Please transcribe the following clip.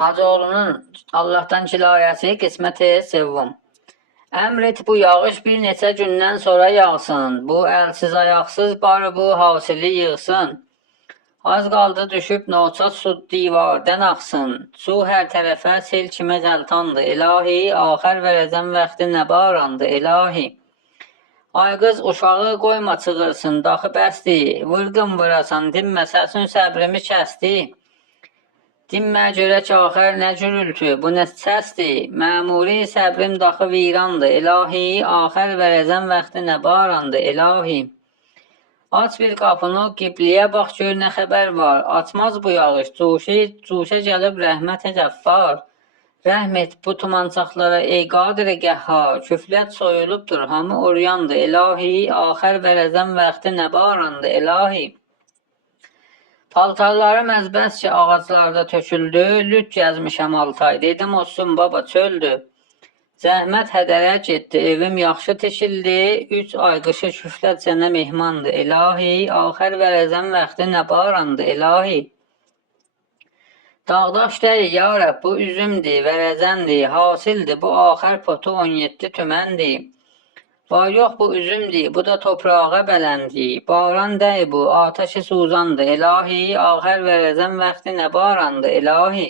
Hacıoğlunun Allah'tan kilayəsi qismət sevvum. Əmr et bu yağış bir neçə gündən sonra yağsın. Bu əlsiz ayaqsız barı bu hasili yığsın. Az qaldı düşüb noçat su divardən axsın. Su hər tərəfə sel kimə zəltandı. İlahi, axər verəcəm vaxtı nə barandı. İlahi. Ay qız uşağı qoyma çığırsın, daxı bəsdi. Vırqın vırasan, dinməsəsin səbrimi kəsdi. Dinmə görək axər nə gürültü, bu nə səsdir. Məmuri səbrim daxı virandı. İlahi, axər verəcəm vaxtı nə barandı. İlahi. Aç bir qapını, qibliyə bax gör nə xəbər var. Açmaz bu yağış, cuşə gəlib rəhmət-i qəffar. Rəhm et bu tumancaqlara ey qadir-i qəhhar. Küflət soyulubdur, hamı oryandı. İlahi, axər verəcəm vaxtı nə barandı. İlahi. Paltarlarım əzbəs ki ağaclarda töküldü. Lüt gəzmişəm 6 ay. Dedim olsun baba çöldü. Zəhmət hədərə getdi, evim yaxşı tikildi. 3 ay qışı küflət sənə mehmandı. İlahi, axər verəcəm vaxtı nə barandı. İlahi. Dağdaş dəri ya Rəbb, bu üzümdir, vərəzəndir, hasildir, bu axər potu 17 tüməndir. Var yox bu üzümdir, bu da toprağa bələndir. Baran dəy bu, atəşi suzandı. İlahi, axər verəcəm vaxtı nə barandı. İlahi.